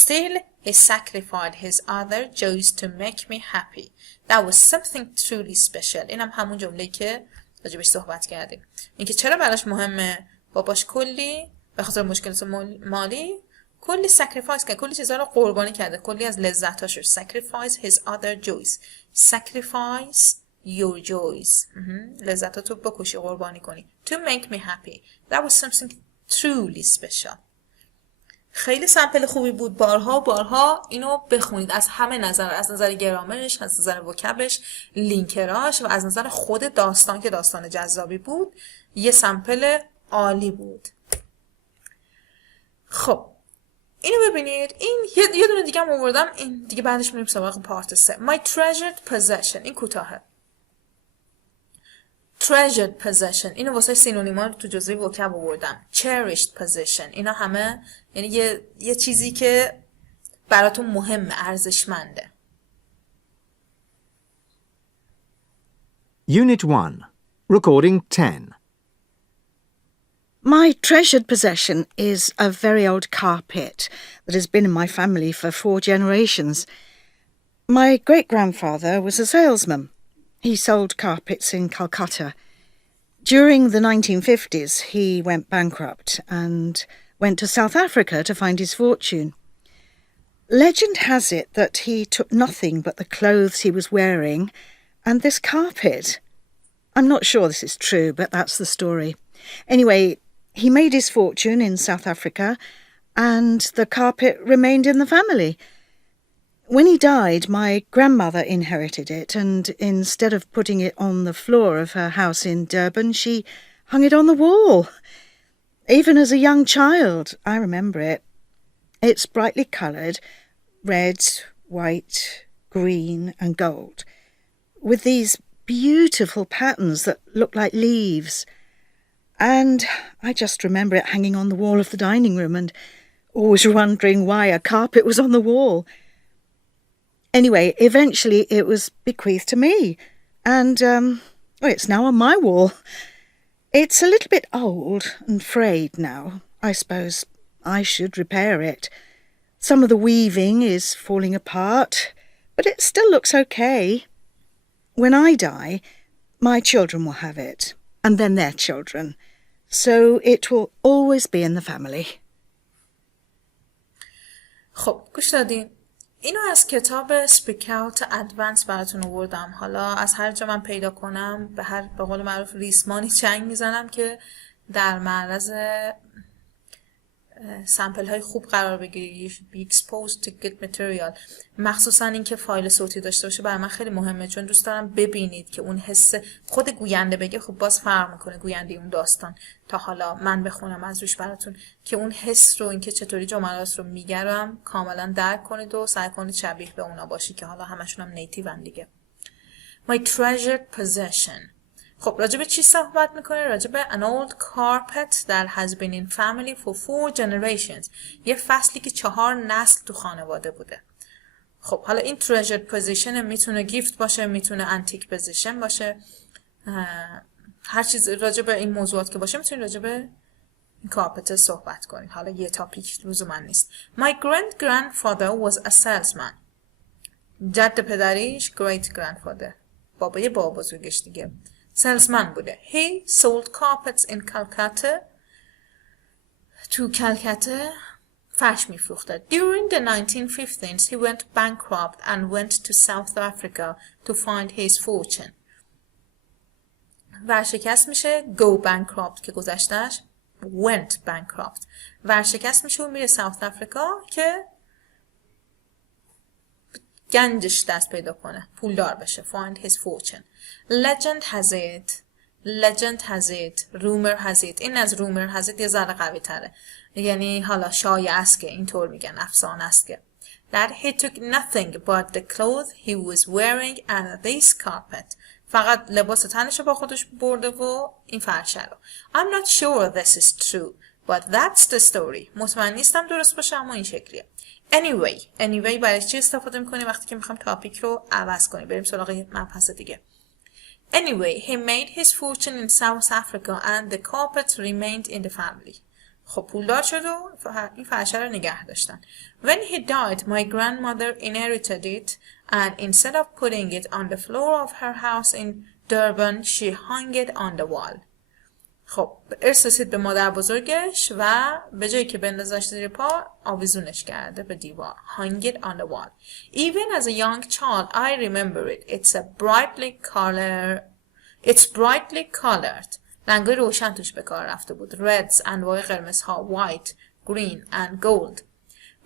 still he sacrificed his other joys to make me happy. That was something truly special. اینم همون جمله‌ای که راجبش صحبت کردیم. اینکه چرا براش مهمه باباش کلی به خاطر مشکلات مالی کلی sacrifice کرد، کلی چیزا رو قربانی کرده، کلی از لذتاشو. Sacrifice his other joys. Sacrifice your joys. لذتاتو بکشی، قربانی کنی. To make me happy. That was something truly special. خیلی سمپل خوبی بود. بارها اینو بخونید از همه نظر، از نظر گرامرش، از نظر وکبش، لینکراش و از نظر خود داستان که داستان جذابی بود. یه سمپل عالی بود. خب اینو ببینید. این یه دونه دیگه هم آوردم. این دیگه بعدش میریم سراغ پارت 3. My treasured possession. این کوتاهه. treasured possession اینو واسه سینونیما تو جزوی وکب آوردم. cherished possession اینا همه یعنی یه چیزی که براتون مهمه، ارزشمنده. Unit 1. Recording 10. My treasured possession is a very old carpet that has been in my family for 4 generations. My great-grandfather was a salesman. He sold carpets in Calcutta. During the 1950s, he went bankrupt and went to South Africa to find his fortune. Legend has it that he took nothing but the clothes he was wearing and this carpet. I'm not sure this is true, but that's the story. Anyway, he made his fortune in South Africa and the carpet remained in the family. When he died, my grandmother inherited it, and instead of putting it on the floor of her house in Durban, she hung it on the wall. Even as a young child, I remember it. It's brightly coloured, red, white, green and gold, with these beautiful patterns that look like leaves. And I just remember it hanging on the wall of the dining room and always wondering why a carpet was on the wall. Anyway, eventually it was bequeathed to me, and it's now on my wall. It's a little bit old and frayed now. I suppose I should repair it. Some of the weaving is falling apart, but it still looks okay. When I die, my children will have it, and then their children, so it will always be in the family. خب گوش دادین. اینو از کتاب اسپیکینگ ادوانس براتون آوردم. حالا از هر جا من پیدا کنم به قول معروف ریسمانی چنگ میزنم که در معرض سمپل های خوب قرار بگیری. be exposed to good material. مخصوصا این که فایل صوتی داشته باشه برای من خیلی مهمه، چون دوست دارم ببینید که اون حس خود گوینده بگه. خب باز فرق میکنه گوینده اون داستان تا حالا من بخونم از روش براتون، که اون حس رو، این که چطوری جملات رو میگرم کاملا درک کنید و سعی کنید شبیه به اونا باشی که حالا همشون هم نیتیون دیگه. My treasured possession. خب راجب چی صحبت میکنه؟ راجب an old carpet that has been in family for 4 generations. یه فصلی که 4 نسل تو خانواده بوده. خب حالا این treasured position میتونه گیفت باشه، میتونه انتیک پوزیشن باشه، هر چیز راجب این موضوعات که باشه میتونید راجب این کارپت صحبت کنید. حالا یه تاپیک لزوما نیست. My great grandfather was a salesman. جد پدریش great grandfather، بابای بابا بزرگش دیگه، salesman بوده. He sold carpets in Calcutta. تو کلکته فرش میفروخته. During the 1915s he went bankrupt and went to South Africa to find his fortune. ورشکست میشه go bankrupt که گذشتهش went bankrupt. ورشکست میشه و میره ساوت افریقا که گنجش دست پیدا کنه، پولدار بشه. find his fortune. legend has it rumor has it. این از rumor has it یه ذره قوی تره، یعنی حالا شایعه است که اینطور میگن، افسانه است که that he took nothing but the clothes he was wearing and this carpet. فقط لباس تنش با خودش برده و این فرشه رو. I'm not sure this is true but that's the story. مطمئن نیستم درست باشه اما این شکلیه. anyway برای چی استفاده میکنیم وقتی که میخوام تاپیک رو عوض کنیم؟ بریم سراغ مبحث دیگه. Anyway, he made his fortune in South Africa and the carpet remained in the family. خب پولدار شد و این فرشه رو نگه داشتن. When he died, my grandmother inherited it and instead of putting it on the floor of her house in Durban, she hung it on the wall. خب ارث رسید به مادر بزرگش و به جایی که بندازش زیر پا آویزونش کرده به دیوار. Hung it on the wall. Even as a young child, I remember it. It's brightly colored. رنگای روشن توش به کار رفته بود. Reds، انواع قرمزها. White، green and gold.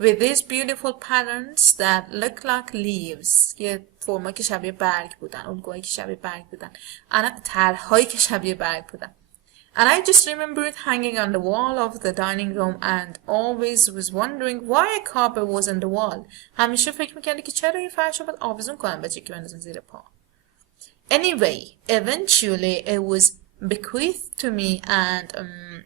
With these beautiful patterns that look like leaves. یه فرمایی که شبیه برگ بودن. الگوهایی که شبیه برگ بودن. طرح‌هایی که شبیه برگ بودن. And I just remember it hanging on the wall of the dining room and always was wondering why a carpet was on the wall. همیشه فکر می‌کردی که چرا این فرش رو باید آویزون کنن به جایی که بندازن زیر پا. Anyway, eventually it was bequeathed to me and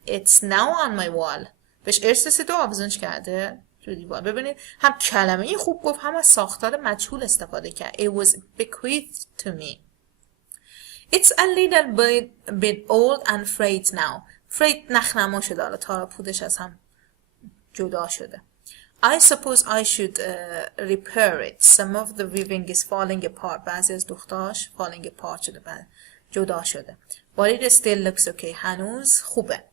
it's now on my wall. بهش ارث رسید و آویزونش کرده روی دیوار. ببینید هم کلمه خوب گفت هم از ساختار مجهول استفاده کرد. It was bequeathed to me. It's a little bit old and frayed now. frayed نخنما شده، حالا تار پودش از هم جدا شده. I suppose I should repair it. Some of the weaving is falling apart. بعضی از دوختاش falling apart شده، جدا شده. But it still looks okay. هنوز خوبه.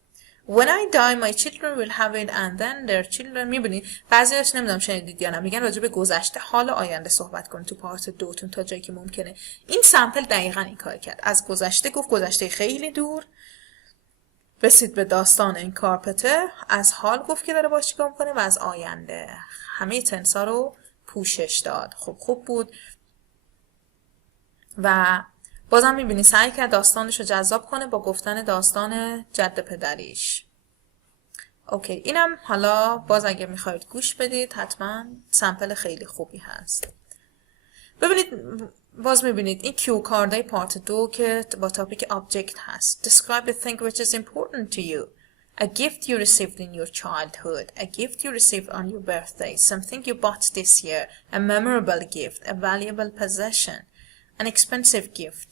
When I die my children will have it and then their children. میبینید بعضیش نمیدونم شنیدید یا نه، میگن راجع به گذشته حال آینده صحبت کنید تو پارت 2 تون تا جایی که ممکنه. این سمپل دقیقاً این کار کرد. از گذشته گفت، گذشته خیلی دور، رسید به داستان این کارپته، از حال گفت که داره باش چیکار میکنه و از آینده. همه تنسا رو پوشش داد. خوب بود و بازم میبینی سعی کرد داستانش رو جذاب کنه با گفتن داستان جد پدریش. اوکی، اینم حالا باز اگه میخواید گوش بدید حتما سمپل خیلی خوبی هست. ببینید باز میبینید این کیو کاردای پارت 2 که با تاپیک object هست. Describe a thing which is important to you. A gift you received in your childhood. A gift you received on your birthday. Something you bought this year. A memorable gift. A valuable possession. An expensive gift.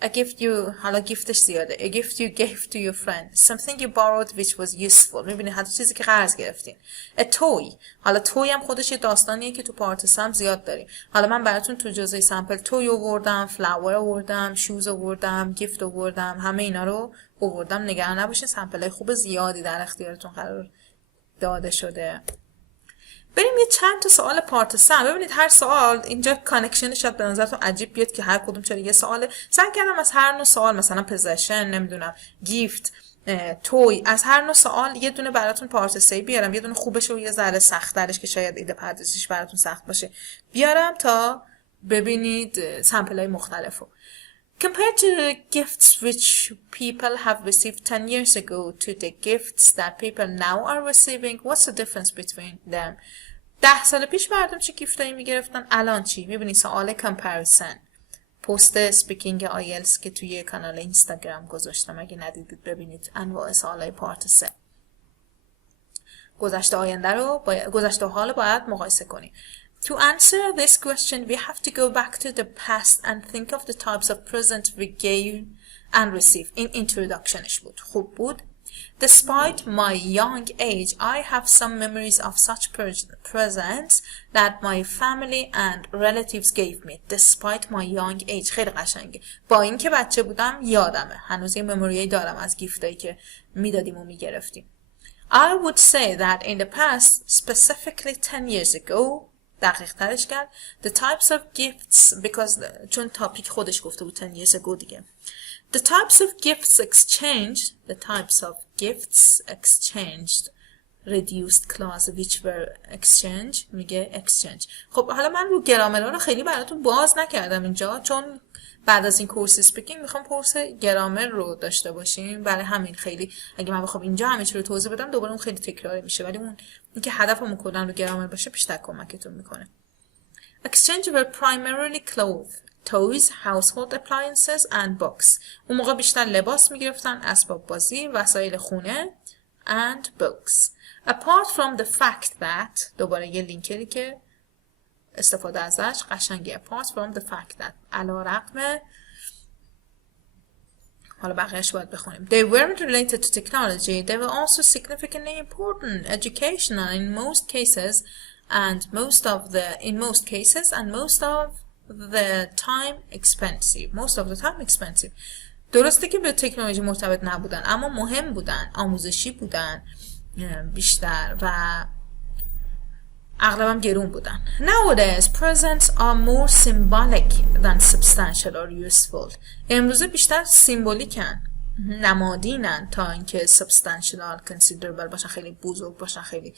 A gift you حالا giftش زیاده. A gift you gave to your friend. Something you borrowed which was useful. میبینید حتی چیزی که قرض گرفتین. A toy. حالا توی هم خودش یه داستانیه که تو پارت سم زیاد داریم. حالا من براتون تو جزء سمپل توی آوردم، فلاور آوردم، شوز آوردم، گیفت آوردم، همه اینا رو آوردم. نگران نباشین، سمپلای خوب زیادی در اختیارتون قرار داده شده. بریم یه چند تا سوال پارت 3. ببینید هر سوال اینجا کانکشنش شاید به نظرتون عجیب بیاد که هر کدوم چرا یه سواله. سعی کردم از هر نوع سوال، مثلا پوزیشن، نمیدونم گیفت، توی، از هر نوع سوال یه دونه براتون پارت 3 بیارم، یه دونه خوبش و یه ذره سخت‌ترش که شاید ایده پردازیش براتون سخت باشه بیارم تا ببینید سمپل‌های مختلفو. Compared to the gifts which people have received 10 years ago to the gifts that people now are receiving, what's the difference between them? 10 سال پیش مردم چه گیفتایی میگرفتن، الان چی؟ میبینی سوال comparison. پست اسپیکینگ آیلتس که توی کانال اینستاگرام گذاشتم، اگه ندیدید ببینید انواع سوالای پارت 3. گذشته آینده رو گذشته و حال باید مقایسه کنیم. To answer this question, we have to go back to the past and think of the types of present we gave and received. این introductionش بود. خوب بود. Despite my young age, I have some memories of such presents that my family and relatives gave me. Despite my young age. خیلی قشنگه. با اینکه بچه بودم یادمه. هنوز یه مموری دارم از گیفتایی که میدادیم و میگرفتیم. I would say that in the past, specifically 10 years ago, دقیق ترش کرد, the types of gifts, because چون تاپیک خودش گفته بود 10 years ago دیگه. The types of gifts exchanged, reduced clause which were exchange, میگه exchange. خب حالا من رو گرامر رو خیلی براتون باز نکردم اینجا، چون بعد از این کورس اسپیکینگ میخوام کورس گرامر رو داشته باشیم. برای همین خیلی اگه من بخوام اینجا همه چی رو توضیح بدم دوباره اون خیلی تکراری میشه، ولی اون اینکه هدفمون کلا رو گرامر باشه بیشتر کمکتون میکنه. Exchange were primarily clothes, toys, household appliances and books. اون موقع بیشتر لباس میگرفتن، اسباب بازی، وسایل خونه and books. Apart from the fact that دوباره یه لینکری که استفاده ازش قشنگه. Apart from the fact that علی رغم حالا بقیهش باید بخونیم. They weren't related to technology. They were also significantly important, educational in most cases and most of the time expensive. درسته که به تکنولوژی مرتبط نبودن اما مهم بودن، آموزشی بودن بیشتر و اغلبم گرون بودن. Nowadays, presents are more symbolic than substantial or useful. امروزه بیشتر سیمبولیکن، نمادینن تا اینکه substantial considerable باشن، خیلی بزرگ باشن، خیلی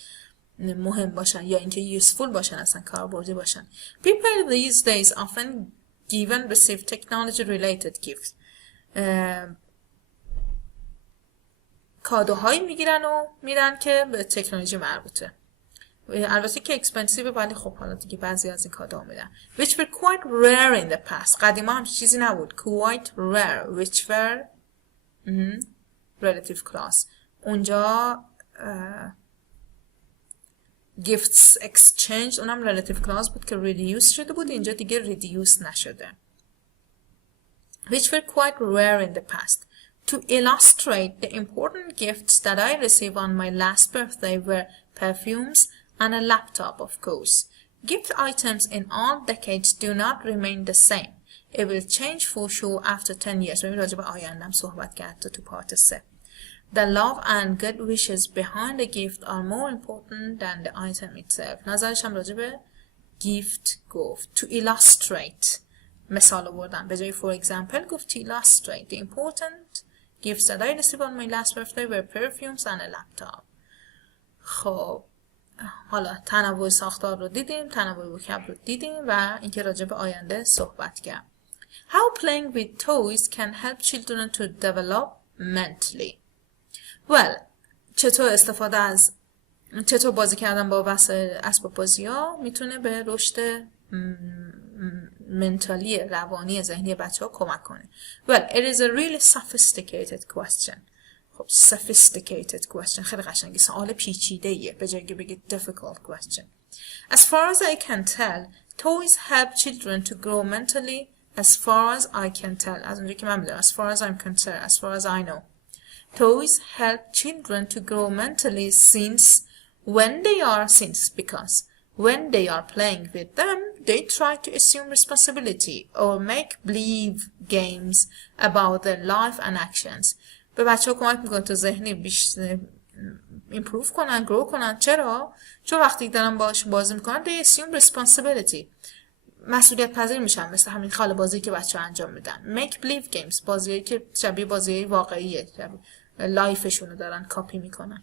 مهم باشن، یا اینکه useful باشن، اصلا کاربردی باشن. People these days often give and receive technology related gifts. کادوهایی میگیرن و میرن که به تکنولوژی مربوطه. البته که اکسپنسیو، ولی خب حالا دیگه بعضی از این کادوها میدن. Which were quite rare in the past. قدیما هم چیزی نبود. Quite rare. Which were relative clause. اونجا gifts exchange اونم relative clause بود که reduce شده بود، اینجا دیگه reduce نشده. Which were quite rare in the past. To illustrate the important gifts that I received on my last birthday were perfumes and a laptop, of course. Gift items in all decades do not remain the same. It will change for sure after 10 years. ببین راجع به آیندم صحبت کرد تو پارت 3. The love and good wishes behind the gift are more important than the item itself. نظرش هم راجع به gift گفت. To illustrate. مثال آوردم. به جای for example گفت to illustrate. The important gifts that I received on my last birthday were perfumes and a laptop. خب حالا تنوع ساختار رو دیدیم، تنوع وکبر رو دیدیم و اینکه راجع به آینده صحبت کرد. How playing with toys can help children to develop mentally. Well, چطور بازی کردن با وسایل اسباب بازی ها میتونه به رشد منتالی، روانی ذهنی بچه ها کمک کنه. Well, it is a really sophisticated question. خب sophisticated question خیلی قشنگه، سوال پیچیده ایه به جای که بگید difficult question. As far as I can tell, toys help children to grow mentally. As far as I can tell, از اونجایی که من میدونم, as far as I'm concerned, as far as I know. Toys help children to grow mentally because when they are playing with them, they try to assume responsibility or make believe games about their life and actions. به بچه ها کمک میکنه تا ذهنی بیشتر improve کنن، grow کنن. چرا؟ چون وقتی دارن باش بازی میکنن they assume responsibility. مسئولیت پذیر میشن، مثل همین خاله بازی که بچه ها انجام میدن. make believe games بازیایی که شبیه بازیایی واقعیه، لایفشونو دارن کاپی میکنن.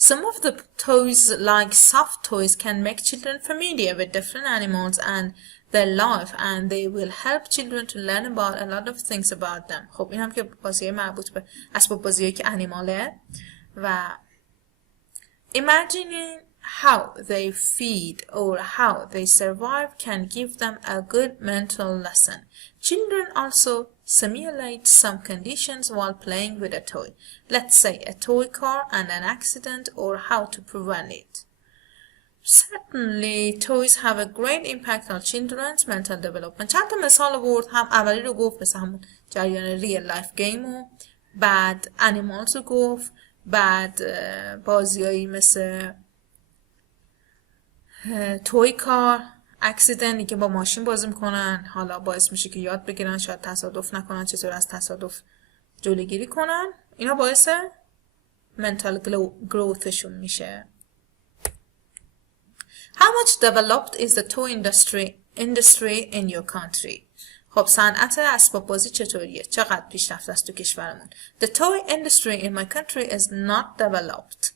Some of the toys, like soft toys, can make children familiar with different animals and their life, and they will help children to learn about a lot of things about them. خب این هم که بازی مربوط به اسباب بازیایی که انیماله و imagining how they feed or how they survive can give them a good mental lesson. Children also simulate some conditions while playing with a toy. Let's say a toy car and an accident or how to prevent it. Certainly, toys have a great impact on children's mental development. چند تا مثال آورد، هم اولی رو گفت مثل همون جریان real life game و بعد انیمالز رو گفت، بعد بازیایی مثل توی کار، اکسیدنتی که با ماشین بازی میکنن، حالا باعث میشه که یاد بگیرن، شاید تصادف نکنن، چطور از تصادف جلوگیری کنن، اینا باعث mental growthشون میشه. How much developed is the toy industry in your country? خب صنعت اسباب بازی چطوریه؟ چقدر پیشرفته است تو کشورمون؟ The toy industry in my country is not developed.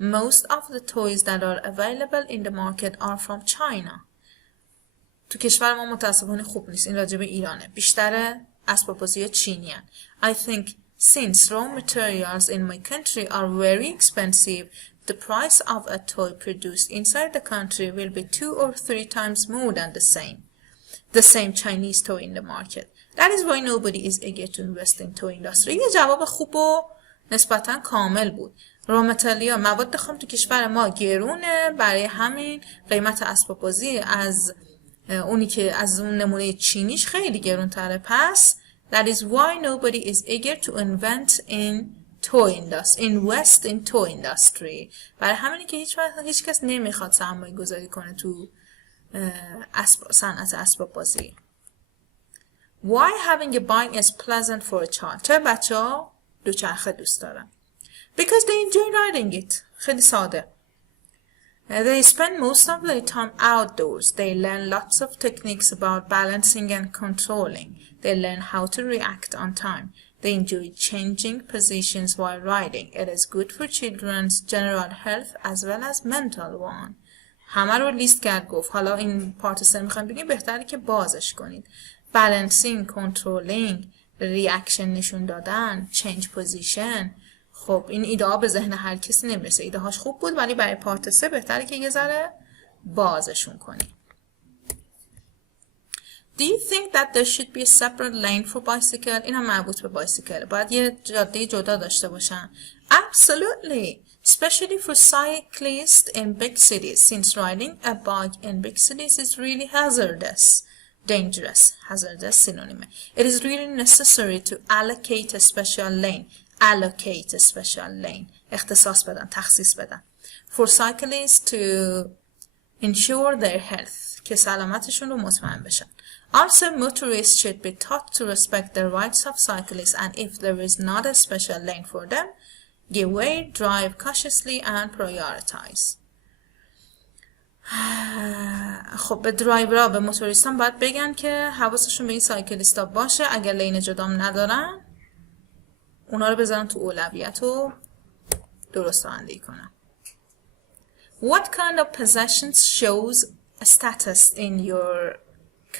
Most of the toys that are available in the market are from China. تو کشور ما متاسفانه خوب نیست. این راجع به ایرانه. بیشتر اسباب بازی چینی هن. I think since raw materials in my country are very expensive, the price of a toy produced inside the country will be 2 or 3 times more than the same Chinese toy in the market. That is why nobody is eager to invest in toy industry. یه جواب خوب و نسبتا کامل بود. رامتالیا مواد خام تو کشور ما گرونه، برای همین قیمت اسباب بازی از اونی که از اون نمونه چینیش خیلی گرون تره. پس that is why nobody is eager to invest in toy industry. برای همینی که هیچ کس نمیخواد سرمایه گذاری کنه تو صنعت اسباب بازی. Why having a bike is pleasant for a child. چرا بچه ها دوچرخه دوست دارن؟ Because they enjoy riding it. خیلی ساده. They spend most of their time outdoors. They learn lots of techniques about balancing and controlling. They learn how to react on time. They enjoy changing positions while riding. It is good for children's general health as well as mental one. همه رو لیست کرد گفت. حالا این پارت 3 میخوایم بگیم بهتره که بازش کنید. Balancing, controlling, reaction نشون دادن, change position. خب این ایده ها به ذهن هر کسی نمیرسه. ایده هاش خوب بود ولی برای پارت 3 بهتره که یه ذره بازشون کنیم. Do you think that there should be a separate lane for bicycle? این هم مربوط به بایسیکل. باید یه جاده جدا داشته باشن. Absolutely. Especially for cyclists in big cities, since riding a bike in big cities is really dangerous. Hazardous synonyme. It is really necessary to allocate a special lane. Allocate a special lane. اختصاص بدن، تخصیص بدن. For cyclists to ensure their health. که سلامتشون رو مطمئن بشن. Also, motorists should be taught to respect the rights of cyclists, and if there is not a special lane for them, give way, drive cautiously and prioritize. خب به درایورها، به موتوریستان باید بگن که حواسشون به این سایکلیستا باشه. اگر لین جدام ندارن اونا رو بذارن تو اولویت و درست رانندگی کنن. What kind of possessions shows a status in your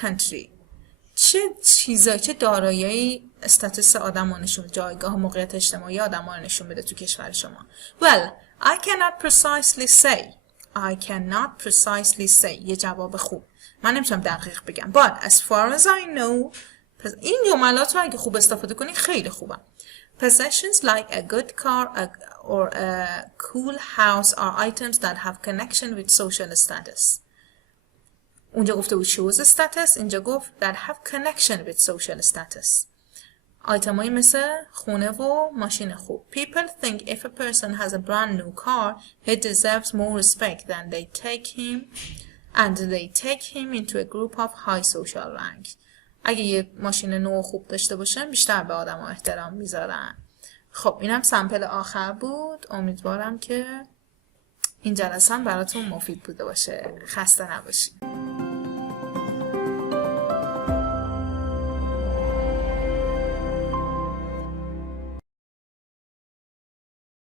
country? چه دارایی استاتوس آدم رو نشون، جایگاه موقعیت اجتماعی آدم رو نشون بده تو کشور شما؟ Well, I cannot precisely say. یه جواب خوب. من نمیتونم دقیق بگم. But as far as I know, این جملات رو اگه خوب استفاده کنی خیلی خوبه. Possessions like a good car or a cool house are items that have connection with social status. اونجا گفته بود shows status، اینجا گفت that have connection with social status. آیتمایی مثل خونه و ماشین خوب. People think if a person has a brand new car, he deserves more respect than they take him into a group of high social rank. اگه یه ماشین نو خوب داشته باشن بیشتر به آدم ها احترام میذارن. خب اینم سمپل آخر بود. امیدوارم که این جلسه هم براتون مفید بوده باشه. خسته نباشید.